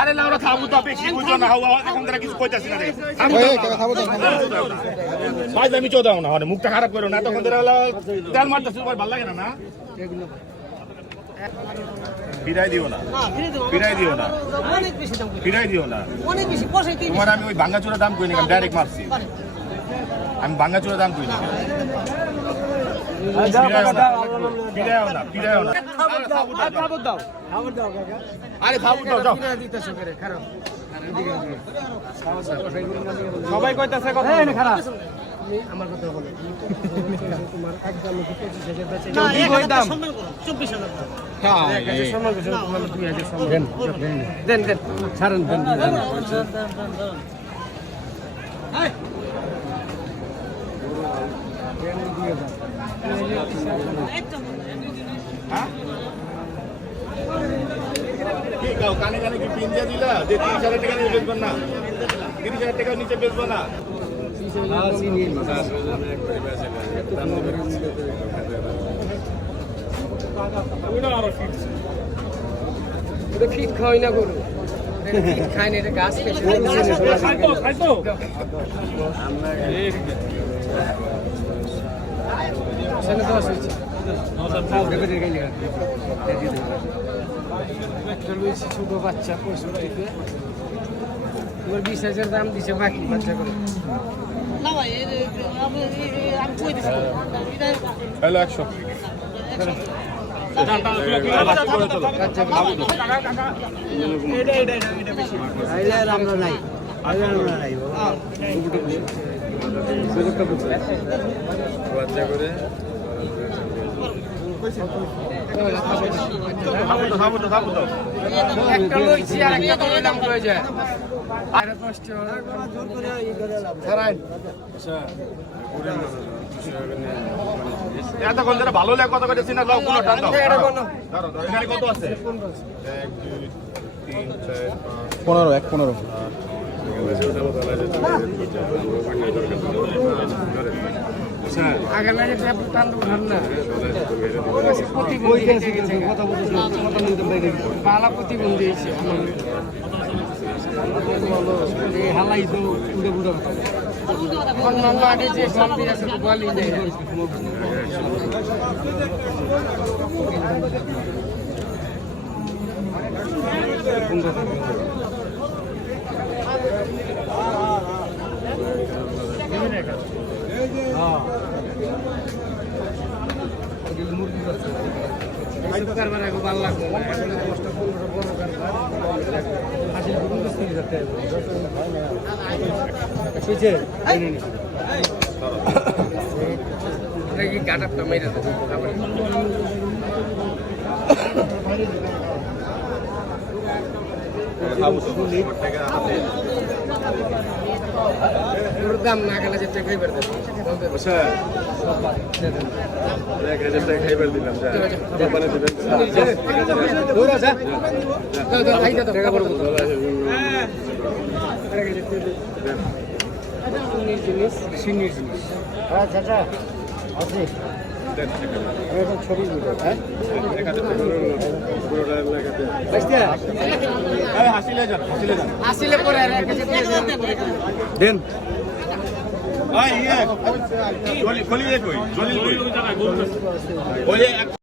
আরে না ওরা খাবো তো বেশি বুঝো না হাওয়া এখন তারা কিছু কইতাছি না রে খাবো তো ভাই আমি চোদাও না মানে মুখটা খারাপ করো না তখন তারা তেল মারতেছ ভালো লাগে না না ফিরাই দিও না ফিরাই দিও না অনেক বেশি দাম ফিরাই দিও না অনেক বেশি পয়সা কি তোমার আমি ওই ভাঙ্গাচোরা দাম কই নিলাম ডাইরেক্ট মারছি আমি ভাঙ্গাচোরা দাম কই না ফিরাইও না ফিরাইও না খাবার দাও কাকা আরে খাবো দাও যাও দিতেছো করে খারাপ সবাই কইতাছে কথা খারাপ আমার কথা বলো তোমার একদম 25000 বেচে না কি দাম 24000 হ্যাঁ এই সম্মান করে তোমার 2000 সম্মান দেন দেন ছাড়েন দেন হাই হ্যাঁ কি গাও কানে কানে কি পিন দিয়ে দিলা যে 30,000 টাকা নিয়ে বেচবেন না 30,000 টাকা নিচে বেচবো না ফিট খাওয়াই না গরু ফিট খাই না এটা গাছ খেতে খাইতো ছোট বাচ্চা 65 তোমার 20,000 দাম দিছে বাকি বাচ্চা করে না ভাই আমি কই দিছি হ্যালো 100 আমরা নাই বাচ্চা করে একটা লইছি আর একটা তো দাম হয়ে যায় আর কষ্ট এতক্ষণ ধরে ভালো লাগে কথা কইতেছি না লাও কোনো টান দাও ধরো এখানে কত আছে 1 2 3 4 5 15 আগে লাগে টান উঠান না বালা প্রতিবন্ধী হয়েছে হালাই তো উড়ে বুড়ো অন্যান্য আগে যে শান্তি আছে বলি কারবার আগে ভালো লাগবে কষ্ট 15 বড় কারবার কি গাটাপটা মেরে দাম না গেলে যে টাকাই বের দেবে 1000 টাকা খাইবার দিলাম জিনিস আচ্ছা আছে ছবি আসলে পরে দেন জলিল কই জলিল কই